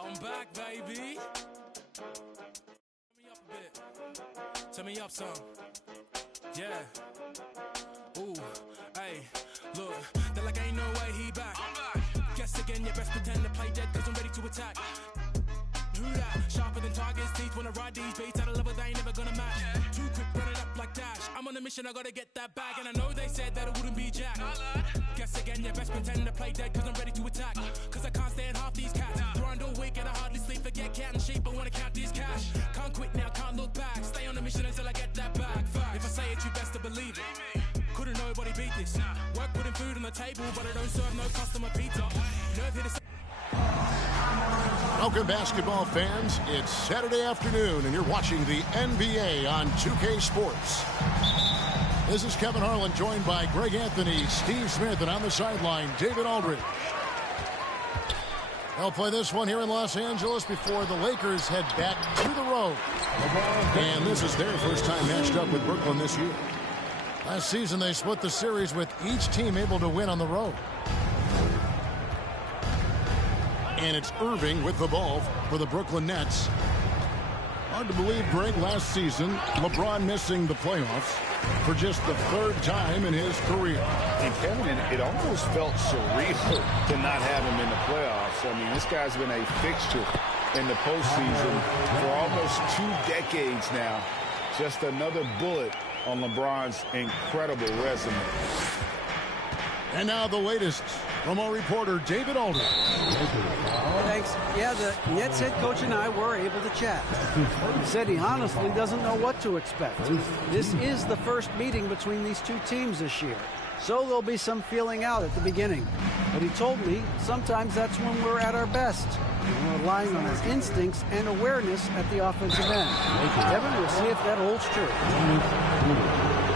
I'm back, baby. Turn me up a bit. Turn me up some. Yeah. Ooh, hey, look, they're like ain't no way he back. I'm back. Guess again, you best pretend to play dead, cause I'm ready to attack. Do that, sharper than target's teeth. Wanna ride these beats at a level they ain't never gonna match. Too quick, run it up like Dash. I'm on a mission, I gotta get that bag. And I know they said that it wouldn't be Jack. Guess again, you best pretend to play dead, cause I'm ready to attack. Cause I can't stand half these cats. Grind all week and I hardly sleep. Forget cat and sheep, I wanna count this cash. Can't quit now, can't look back. Stay on the mission until I get that bag. If I say it, you best to believe it. Couldn't nobody beat this. Work putting food on the table, but I don't serve no customer pizza. Nerve hit a... Welcome, basketball fans. It's Saturday afternoon, and you're watching the NBA on 2K Sports. This is Kevin Harlan, joined by Greg Anthony, Steve Smith, and on the sideline, David Aldridge. They'll play this one here in Los Angeles before the Lakers head back to the road. And this is their first time matched up with Brooklyn this year. Last season, they split the series with each team able to win on the road. And it's Irving with the ball for the Brooklyn Nets. Hard to believe, Greg, last season, LeBron missing the playoffs for just the third time in his career. And Kevin, it almost felt surreal to not have him in the playoffs. I mean, this guy's been a fixture in the postseason for almost 2 decades now. Just another bullet on LeBron's incredible resume. And now the latest from our reporter, David Aldridge. Thanks. Yeah, the Nets head coach and I were able to chat. He said he honestly doesn't know what to expect. This is the first meeting between these two teams this year, so there'll be some feeling out at the beginning. But he told me sometimes that's when we're at our best. We're relying on our instincts and awareness at the offensive end. Kevin, we'll see if that holds true.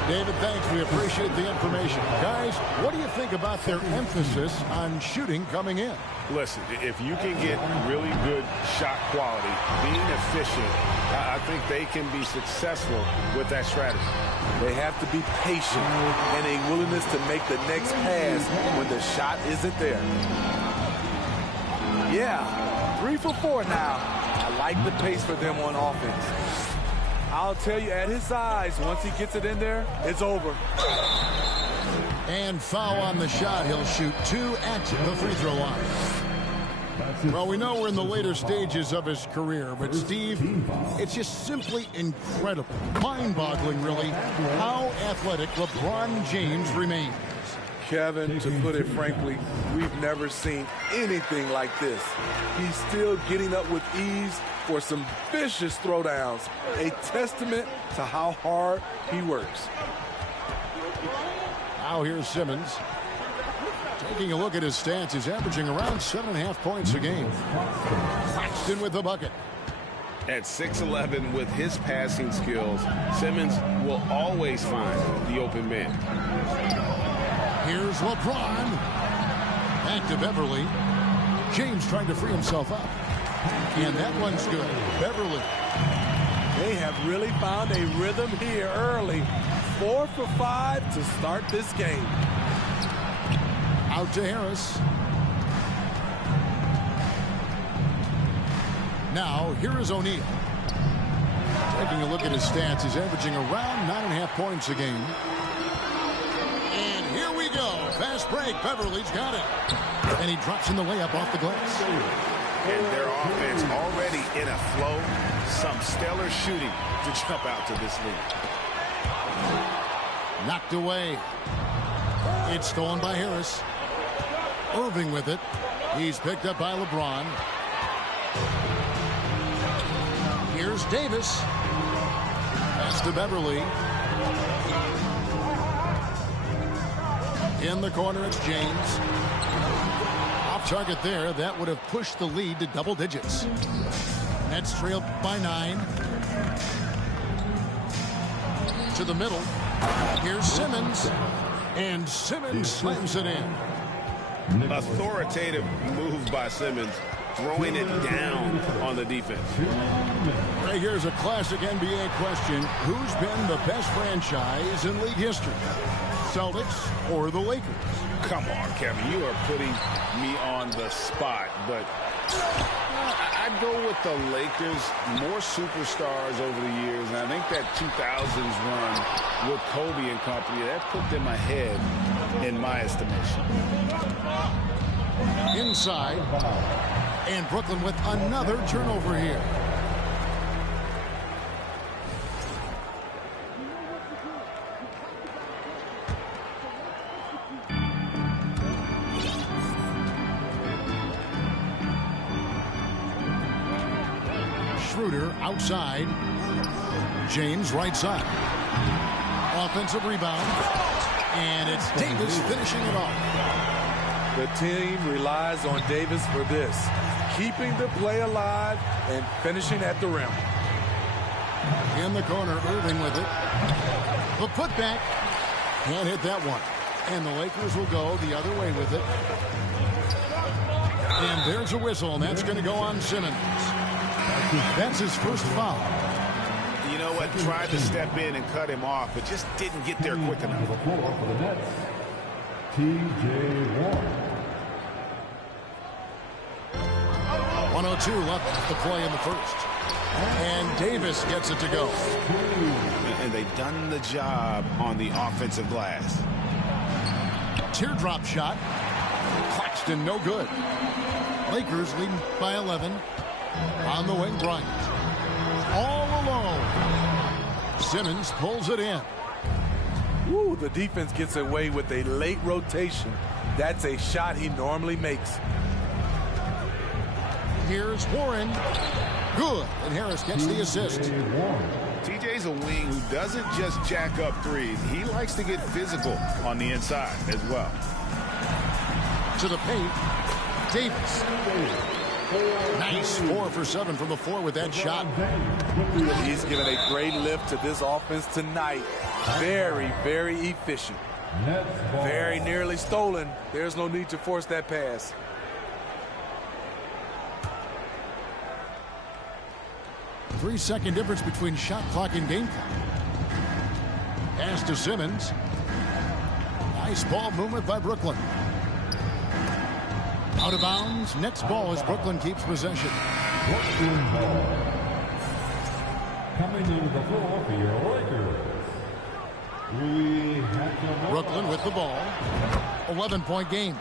David, thanks. We appreciate the information. Guys, what do you think about their emphasis on shooting coming in? Listen, if you can get really good shot quality, being efficient, I think they can be successful with that strategy. They have to be patient and a willingness to make the next pass when the shot isn't there. Yeah, 3 for 4 now. I like the pace for them on offense. I'll tell you, at his size, once he gets it in there, it's over. And foul on the shot. He'll shoot 2 at the free throw line. Well, we know we're in the later stages of his career, but Steve, it's just simply incredible, mind-boggling really, how athletic LeBron James remains. Kevin, to put it frankly, we've never seen anything like this. He's still getting up with ease for some vicious throwdowns, a testament to how hard he works. Now here's Simmons. Taking a look at his stats, he's averaging around 7.5 points a game. Claxton with the bucket. At 6'11" with his passing skills, Simmons will always find the open man. Here's LeBron. Back to Beverly. James trying to free himself up. And that one's good. Beverly. They have really found a rhythm here early. 4 for 5 to start this game. Out to Harris. Now, here is O'Neal. Taking a look at his stats, he's averaging around 9.5 points a game. And here we go. Fast break. Beverly's got it. And he drops in the layup off the glass. And their offense already in a flow. Some stellar shooting to jump out to this lead. Knocked away. It's stolen by Harris. Irving with it. He's picked up by LeBron. Here's Davis. Pass to Beverly. In the corner, it's James. Off target there. That would have pushed the lead to double digits. Nets trailed by 9. To the middle. Here's Simmons. And Simmons slams it in. Authoritative move by Simmons, throwing it down on the defense. Right, here's a classic NBA question. Who's been the best franchise in league history? Celtics or the Lakers? Come on, Kevin. You are putting me on the spot, but I'd go with the Lakers. More superstars over the years, and I think that 2000s run with Kobe and company, that put them ahead in my estimation. Inside, and Brooklyn with another turnover here. Schroeder outside. James right side. Offensive rebound. And it's Davis finishing it off. The team relies on Davis for this. Keeping the play alive and finishing at the rim. In the corner, Irving with it. The putback. Can't hit that one. And the Lakers will go the other way with it. And there's a whistle, and that's going to go on Simmons. That's his first foul. You know what? Tried to step in and cut him off, but just didn't get there quick enough. For the Nets, T.J. Warren. 1:02 left to play in the first. And Davis gets it to go. And they've done the job on the offensive glass. Teardrop shot. Claxton no good. Lakers leading by 11. On the wing, Bryant. All alone. Simmons pulls it in. Ooh, the defense gets away with a late rotation. That's a shot he normally makes. Here's Warren. Good. And Harris gets the assist. TJ's a wing who doesn't just jack up threes. He likes to get physical on the inside as well. To the paint. Davis. Nice 4 for 7 from the floor with that shot. He's given a great lift to this offense tonight. Very, very efficient. Very nearly stolen. There's no need to force that pass. Three-second difference between shot clock and game clock. Pass to Simmons. Nice ball movement by Brooklyn. Out of bounds. Next ball as Brooklyn keeps possession. Brooklyn ball. Coming into the floor for your Lakers. Brooklyn with the ball. 11-point game.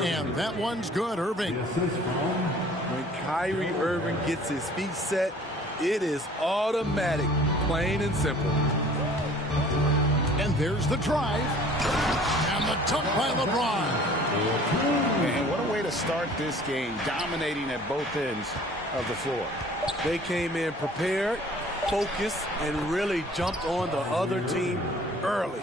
And that one's good, Irving. When Kyrie Irving gets his feet set, it is automatic, plain and simple. And there's the drive. And the dunk by LeBron. And what a way to start this game, dominating at both ends of the floor. They came in prepared, focused, and really jumped on the other team early.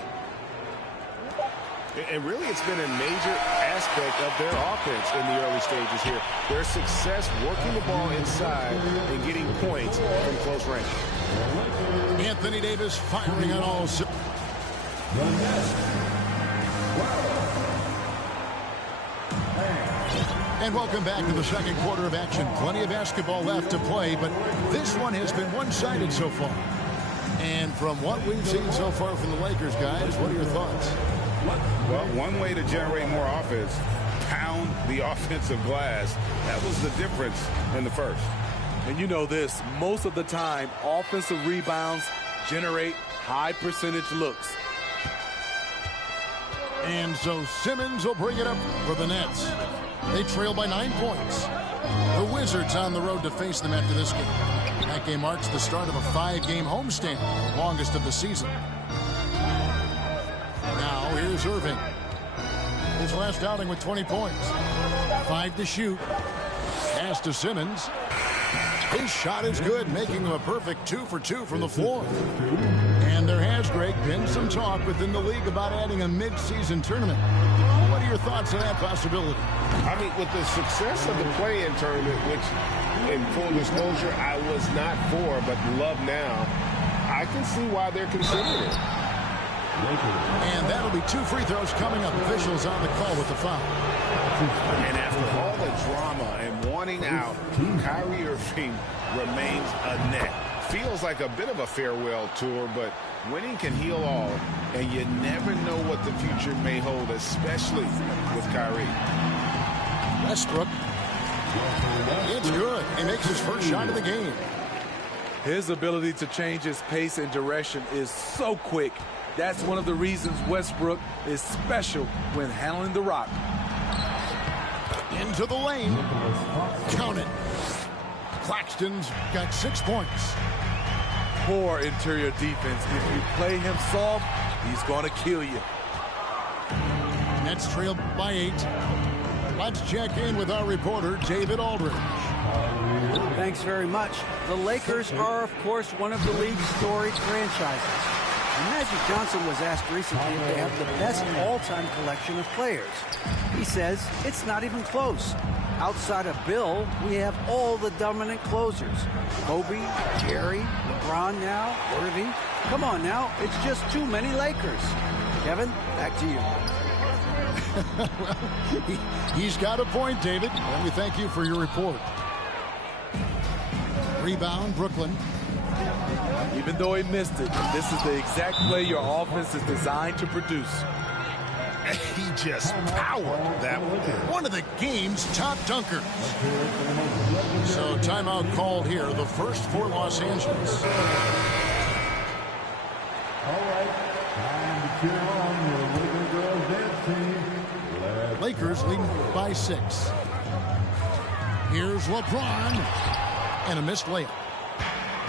And really, it's been a major aspect of their offense in the early stages here. Their success working the ball inside and getting points from close range. Anthony Davis firing on all cylinders. And welcome back to the second quarter of action. Plenty of basketball left to play, but this one has been one-sided so far. And from what we've seen so far from the Lakers, guys, what are your thoughts? Well, one way to generate more offense, pound the offensive glass. That was the difference in the first. And you know this, most of the time, offensive rebounds generate high percentage looks. And so Simmons will bring it up for the Nets. They trail by 9 points. The Wizards on the road to face them after this game. That game marks the start of a 5-game homestand, the longest of the season. Now here's Irving. His last outing with 20 points. 5 to shoot. Pass to Simmons. His shot is good, making him a perfect 2 for 2 from the floor. And there has, Greg, been some talk within the league about adding a mid-season tournament. What are your thoughts on that possibility? I mean, with the success of the play-in tournament, which, in full disclosure, I was not for, but love now, I can see why they're considering it. And that'll be 2 free throws coming up. Officials on the call with the foul. And after all the drama and wanting out, Kyrie Irving remains a net. Feels like a bit of a farewell tour, but winning can heal all, and you never know what the future may hold, especially with Kyrie. Westbrook It's good. He makes his first shot of the game. His ability to change his pace and direction is so quick. That's one of the reasons Westbrook is special when handling the rock. Into the lane. Count it. Claxton's got 6 points. Poor interior defense. If you play him soft, he's going to kill you. Nets trail by 8. Let's check in with our reporter, David Aldridge. Thanks very much. The Lakers are, of course, one of the league's storied franchises. And Magic Johnson was asked recently if they have the best all-time collection of players. He says it's not even close. Outside of Bill, we have all the dominant closers. Kobe, Jerry, LeBron now, Irving. Come on now, it's just too many Lakers. Kevin, back to you. Well, he's got a point, David, and we thank you for your report. Rebound, Brooklyn. Even though he missed it, this is the exact play your offense is designed to produce. He just powered that one of the game's top dunkers. So timeout called here, the first for Los Angeles. All right, time to cheer on your Laker girls dance team. Lakers leading by 6. Here's LeBron and a missed layup.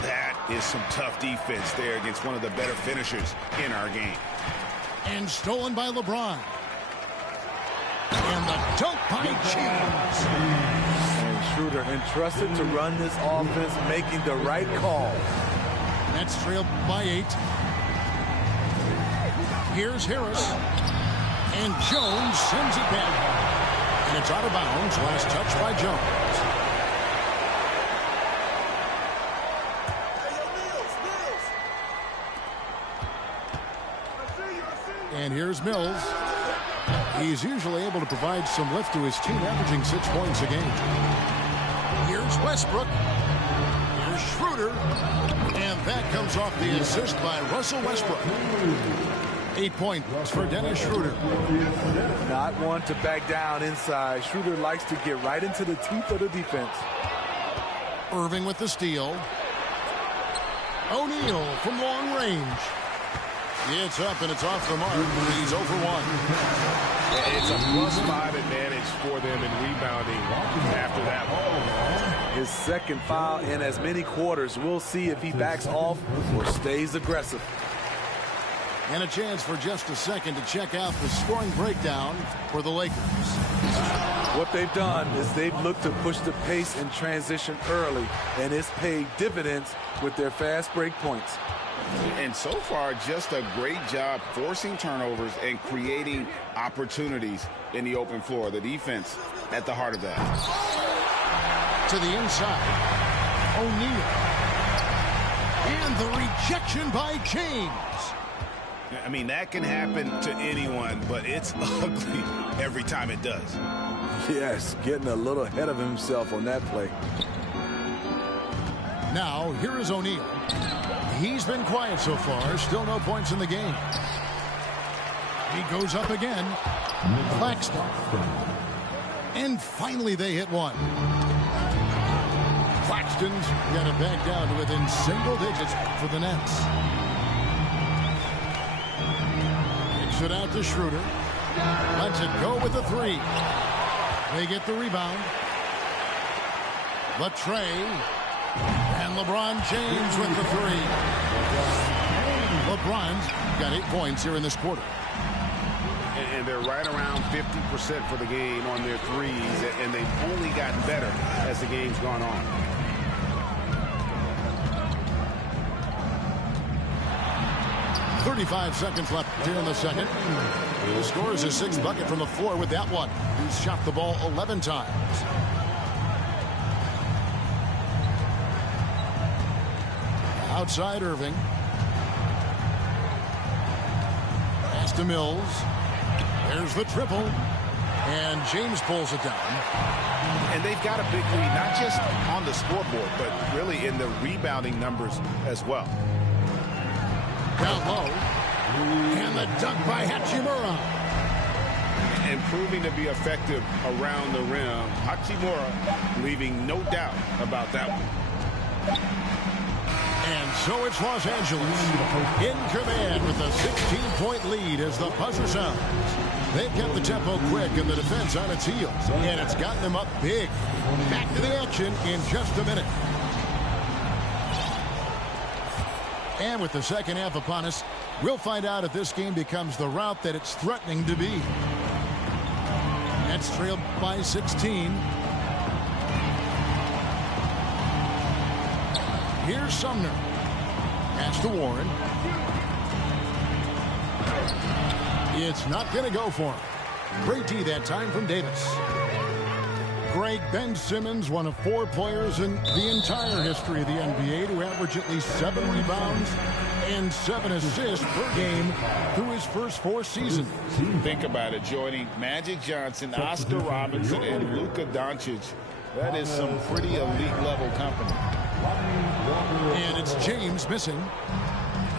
That is some tough defense there against one of the better finishers in our game. And stolen by LeBron. And the dunk by James. And Schroeder entrusted to run this offense, making the right call. Nets trail by 8. Here's Harris. And Jones sends it back. And it's out of bounds. Last touch by Jones. And here's Mills. He's usually able to provide some lift to his team, averaging 6 points a game. Here's Westbrook. Here's Schroeder. And that comes off the assist by Russell Westbrook. 8 points for Dennis Schroeder. Not one to back down inside. Schroeder likes to get right into the teeth of the defense. Irving with the steal. O'Neal from long range. It's up and it's off the mark. He's 0 for 1. It's a +5 advantage for them in rebounding after that one. His second foul in as many quarters. We'll see if he backs off or stays aggressive. And a chance for just a second to check out the scoring breakdown for the Lakers. What they've done is they've looked to push the pace in transition early, and it's paid dividends with their fast break points. And so far, just a great job forcing turnovers and creating opportunities in the open floor. The defense at the heart of that. To the inside. O'Neal. And the rejection by James. I mean, that can happen to anyone, but it's ugly every time it does. Yes, getting a little ahead of himself on that play. Now, here is O'Neal. He's been quiet so far. Still no points in the game. He goes up again. Claxton. And finally they hit one. Claxton's got it back down to within single digits for the Nets. Kicks it out to Schroeder. Lets it go with the 3. They get the rebound. Latrey. And LeBron James with the 3. LeBron's got 8 points here in this quarter. And they're right around 50% for the game on their threes, and they've only gotten better as the game's gone on. .35 seconds left here in the second. He scores his 6th bucket from the floor with that one. He's shot the ball 11 times. Outside Irving. Pass to Mills. There's the triple. And James pulls it down. And they've got a big lead, not just on the scoreboard, but really in the rebounding numbers as well. Down low. And the dunk by Hachimura. and proving to be effective around the rim. Hachimura leaving no doubt about that one. And so it's Los Angeles in command with a 16-point lead as the buzzer sounds. They've kept the tempo quick and the defense on its heels, and it's gotten them up big. Back to the action in just a minute. And with the second half upon us, we'll find out if this game becomes the route that it's threatening to be. Nets trailed by 16. Here's Sumner. Pass to Warren. It's not going to go for him. Great D that time from Davis. Greg, Ben Simmons, one of 4 players in the entire history of the NBA to average at least 7 rebounds and 7 assists per game through his first 4 seasons. Think about it, joining Magic Johnson, Oscar Robertson, and Luka Doncic. That is some pretty elite level company. And it's James missing.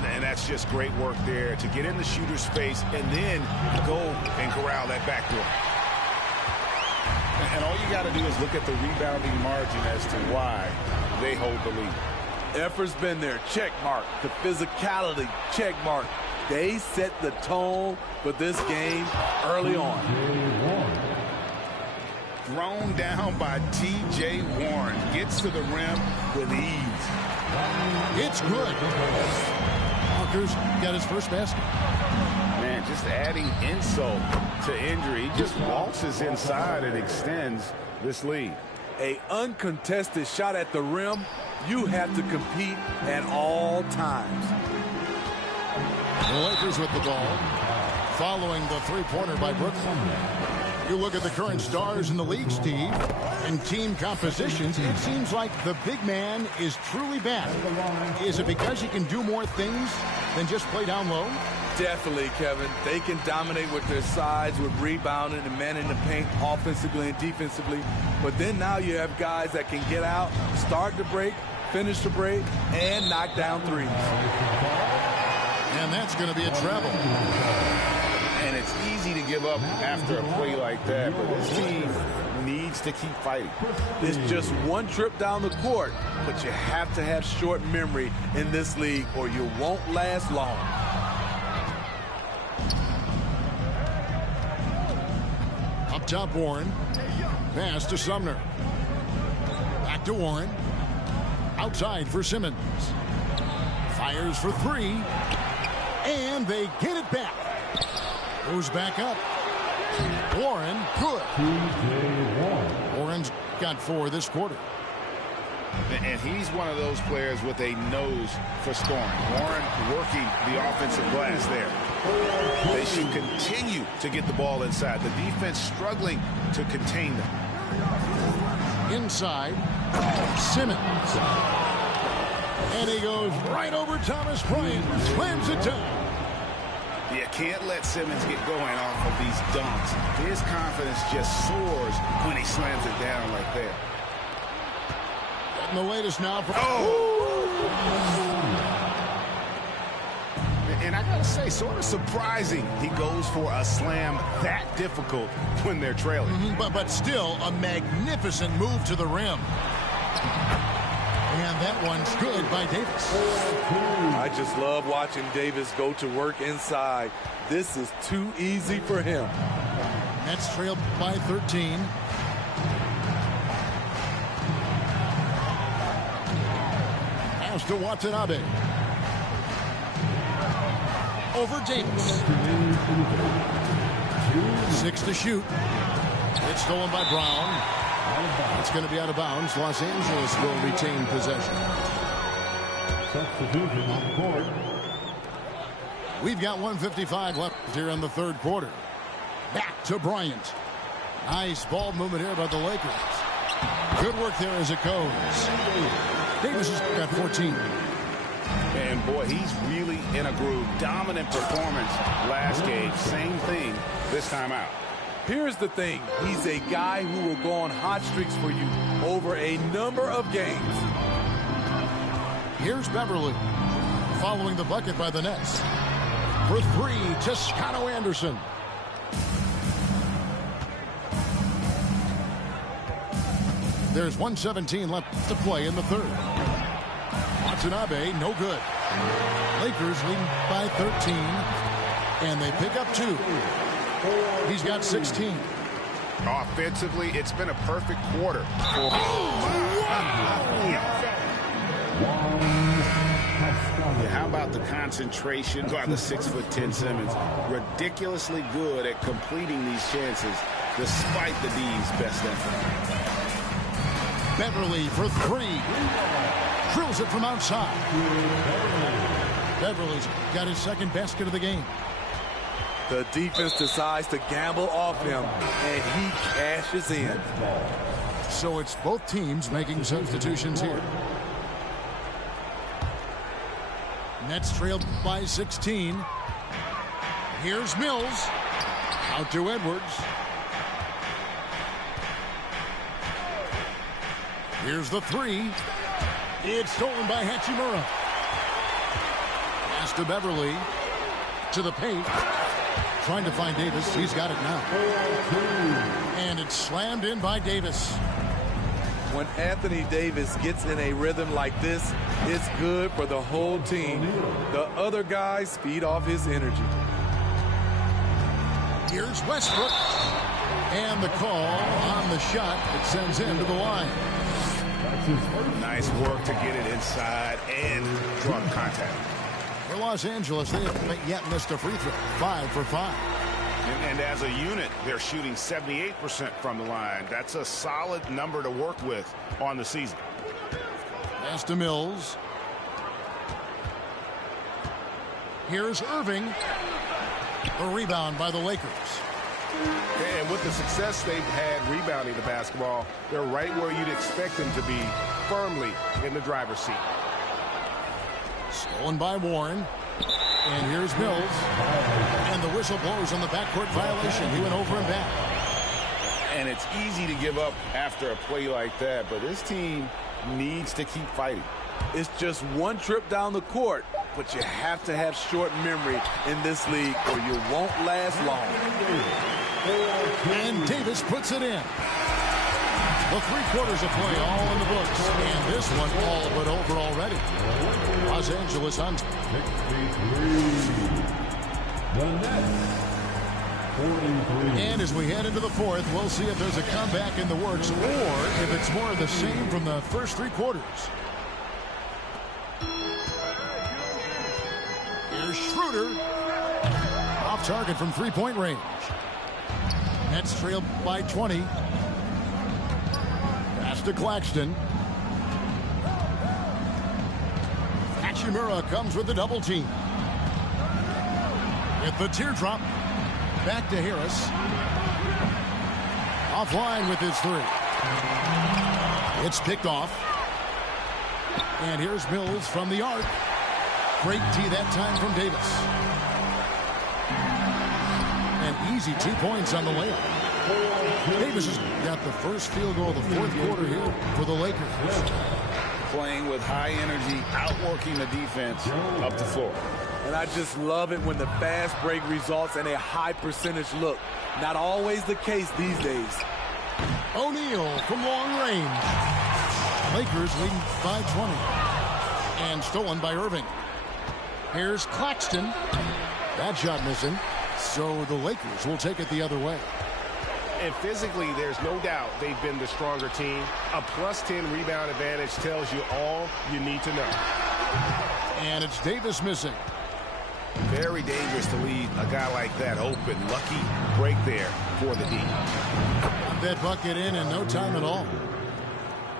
And that's just great work there to get in the shooter's space and then go and corral that backdoor. And all you got to do is look at the rebounding margin as to why they hold the lead. Effort's been there, check mark. The physicality, check mark. They set the tone for this game early on. Thrown down by T.J. Warren. Gets to the rim with ease. It's good. Walker's got his first basket. Man, just adding insult to injury. He just waltzes inside and extends this lead. An uncontested shot at the rim, you have to compete at all times. The Lakers with the ball, following the three-pointer by Brooklyn. You look at the current stars in the league, Steve, and team compositions, it seems like the big man is truly bad. Is it because he can do more things than just play down low? Definitely, Kevin. They can dominate with their size, with rebounding and manning the paint offensively and defensively. But then now you have guys that can get out, start the break, finish the break, and knock down threes. And that's going to be a travel. And it's easy to give up after a play like that, but this team needs to keep fighting. It's just one trip down the court, but you have to have short memory in this league or you won't last long. Up top, Warren. Pass to Sumner. Back to Warren. Outside for Simmons. Fires for 3. And they get it back. Goes back up. Warren, good. Warren's got 4 this quarter. And he's one of those players with a nose for scoring. Warren working the offensive glass there. They should continue to get the ball inside. The defense struggling to contain them. Inside, Simmons. And he goes right over Thomas Bryant. Slams it down. You can't let Simmons get going off of these dunks. His confidence just soars when he slams it down like that. And the latest now. And I gotta say, sort of surprising he goes for a slam that difficult when they're trailing. But still a magnificent move to the rim. And that one's good by Davis. I just love watching Davis go to work inside. This is too easy for him. Nets trailed by 13. Pass to Watanabe. Over Davis. 6 to shoot. It's stolen by Brown. It's going to be out of bounds. Los Angeles will retain possession. Substitution on the court. We've got 1:55 left here in the third quarter. Back to Bryant. Nice ball movement here by the Lakers. Good work there as it goes. Davis has got 14. And boy, he's really in a groove. Dominant performance last game. Same thing this time out. Here's the thing. He's a guy who will go on hot streaks for you over a number of games. Here's Beverly following the bucket by the Nets. For 3, Toscano Anderson. There's 1:17 left to play in the third. Watanabe, no good. Lakers leading by 13, and they pick up 2. He's got 16. Offensively, it's been a perfect quarter. How about the concentration by the 6'10" Simmons? Ridiculously good at completing these chances despite the D's best effort. Beverly for 3. Drills it from outside. Beverly's got his second basket of the game. The defense decides to gamble off him, and he cashes in. So it's both teams making substitutions here. Nets trailed by 16. Here's Mills. Out to Edwards. Here's the 3. It's stolen by Hachimura. Pass to Beverly. To the paint. Trying to find Davis. He's got it now. And it's slammed in by Davis. When Anthony Davis gets in a rhythm like this, it's good for the whole team. The other guys feed off his energy. Here's Westbrook. And the call on the shot that sends him to the line. Nice work to get it inside and draw the contact. For Los Angeles, they haven't yet missed a free throw. 5 for 5. And as a unit, they're shooting 78% from the line. That's a solid number to work with on the season. Pass to Mills. Here's Irving. A rebound by the Lakers. And with the success they've had rebounding the basketball, they're right where you'd expect them to be, firmly in the driver's seat. Stolen by Warren. And here's Mills. And the whistle blows on the backcourt violation. He went over and back. And it's easy to give up after a play like that, but this team needs to keep fighting. It's just one trip down the court, but you have to have short memory in this league or you won't last long. And Davis puts it in. The 3 quarters of play all in the books. And this one all but over already. Los Angeles on 63. The Nets. 43. And as we head into the fourth, we'll see if there's a comeback in the works or if it's more of the same from the first 3 quarters. Here's Schroeder. Off target from 3-point range. Nets trailed by 20. Pass to Claxton. Hachimura comes with the double team. With the teardrop. Back to Harris. Offline with his 3. It's picked off. And here's Mills from the arc. Great tee that time from Davis. An easy 2 points on the layup. Davis has got the first field goal of the 4th quarter here for the Lakers. Playing with high energy, outworking the defense up the floor. And I just love it when the fast break results in a high percentage look. Not always the case these days. O'Neal from long range. Lakers leading by 20. And stolen by Irving. Here's Claxton. That shot missing. So the Lakers will take it the other way. And physically, there's no doubt they've been the stronger team. A +10 rebound advantage tells you all you need to know. And it's Davis missing. Very dangerous to leave a guy like that open. Lucky break there for the D. Got that bucket in no time at all.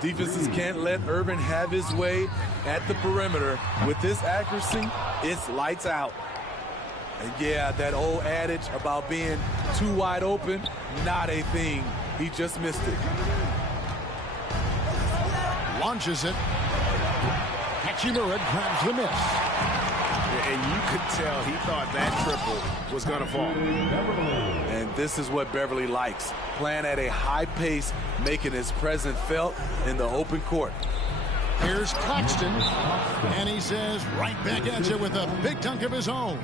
Defenses can't let Irvin have his way at the perimeter. With this accuracy, it's lights out. And yeah, that old adage about being too wide open, not a thing. He just missed it. Launches it. Hachimura grabs the miss. And you could tell he thought that triple was going to fall. And this is what Beverly likes. Playing at a high pace, making his presence felt in the open court. Here's Claxton, and he says right back at you with a big dunk of his own.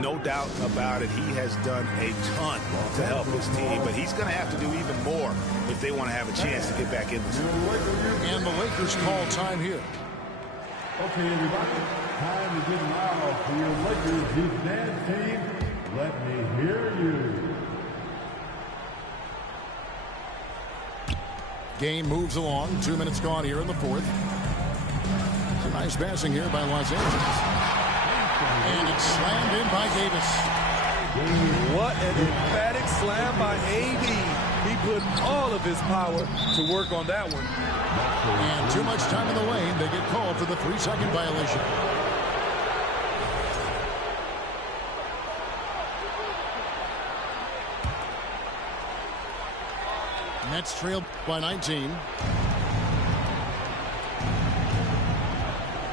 No doubt about it. He has done a ton to help his team, but he's going to have to do even more if they want to have a chance to get back in this. And the Lakers call time here. Okay, everybody, time to get loud for your Lakers Deep Dance team. Let me hear you. Game moves along. 2 minutes gone here in the fourth. Some nice passing here by Los Angeles. And it's slammed in by Davis. What an emphatic slam by AD. He put all of his power to work on that one. And too much time in the lane. They get called for the 3-second violation. Nets trailed by 19.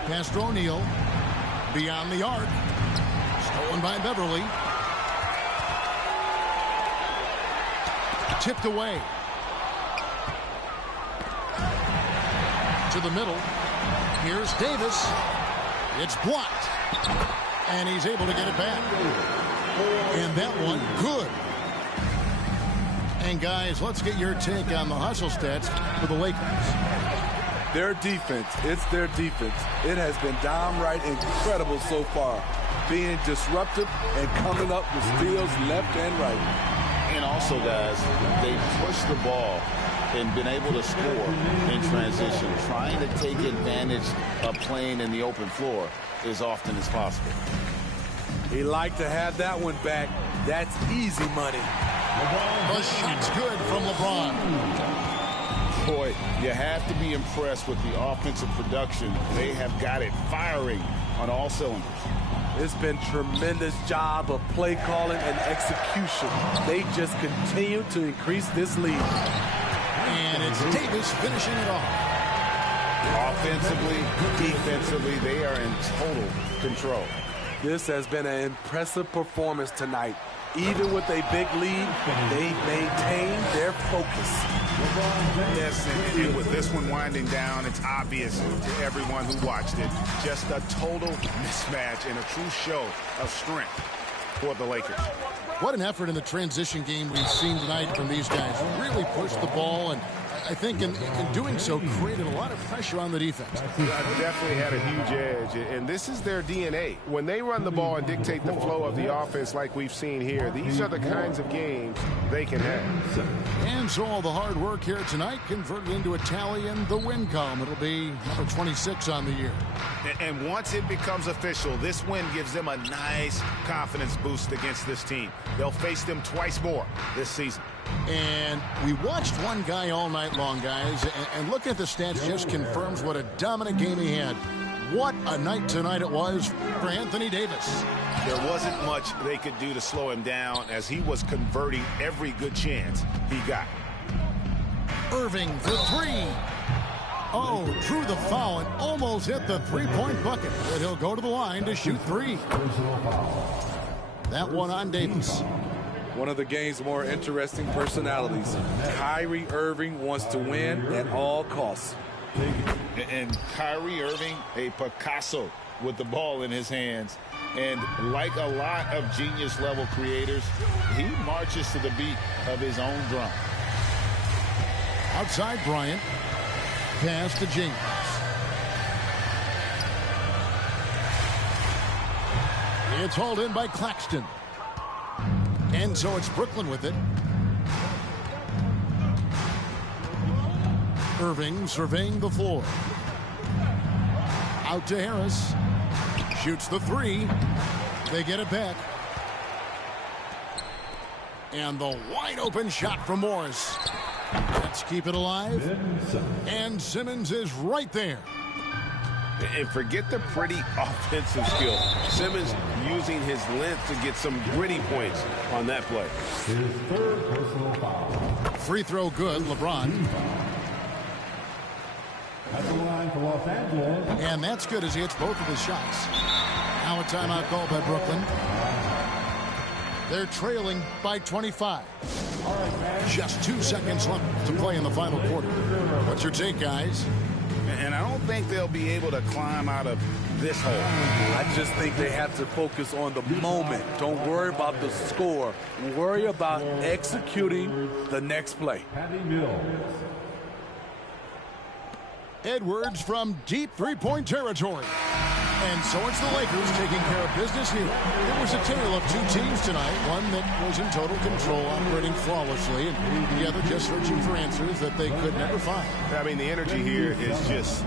Pass to O'Neal. Beyond the arc. Stolen by Beverly. Tipped away. To the middle. Here's Davis. It's blocked. And he's able to get it back. And that one, good. And guys, let's get your take on the hustle stats for the Lakers. Their defense, it's their defense. It has been downright incredible so far, being disruptive and coming up with steals left and right. And also, guys, they pushed the ball and been able to score in transition, trying to take advantage of playing in the open floor as often as possible. He liked to have that one back. That's easy money. The shot's good from LeBron. Boy, you have to be impressed with the offensive production. They have got it firing on all cylinders. It's been tremendous job of play calling and execution. They just continue to increase this lead. And it's Davis finishing it off. Offensively, defensively, they are in total control. This has been an impressive performance tonight. Even with a big lead, they maintain their focus. Yes, and with this one winding down, it's obvious to everyone who watched it. Just a total mismatch and a true show of strength for the Lakers. What an effort in the transition game we've seen tonight from these guys. Really pushed the ball, and I think in doing so created a lot of pressure on the defense. Definitely had a huge edge, and this is their DNA. When they run the ball and dictate the flow of the offense like we've seen here, these are the kinds of games they can have. And so all the hard work here tonight converted into a tally in the win column. It'll be number 26 on the year. And once it becomes official, this win gives them a nice confidence boost against this team. They'll face them twice more this season. And we watched one guy all night long, guys, and looking at the stats just confirms what a dominant game he had. What a night tonight it was for Anthony Davis. There wasn't much they could do to slow him down as he was converting every good chance he got. Irving for three. Oh, drew the foul and almost hit the three-point bucket. But he'll go to the line to shoot three. That one on Davis. One of the game's more interesting personalities. Kyrie Irving wants to win at all costs. And Kyrie Irving, a Picasso with the ball in his hands. And like a lot of genius-level creators, he marches to the beat of his own drum. Outside Bryant. Pass to James. It's hauled in by Claxton. And so it's Brooklyn with it. Irving surveying the floor. Out to Harris. Shoots the three. They get it back. And the wide open shot from Morris. Let's keep it alive. And Simmons is right there. And forget the pretty offensive skill. Simmons using his length to get some gritty points on that play. His third personal foul. Free throw good, LeBron. At the line for Los Angeles. And that's good as he hits both of his shots. Now a timeout called by Brooklyn. They're trailing by 25. Just 2 seconds left to play in the final quarter. What's your take, guys? And I think they'll be able to climb out of this hole. I just think they have to focus on the moment. Don't worry about the score. Worry about executing the next play. Edwards from deep three-point territory. And so it's the Lakers taking care of business here. It was a tale of two teams tonight, one that was in total control, operating flawlessly, and the other just searching for answers that they could never find. I mean, the energy here is just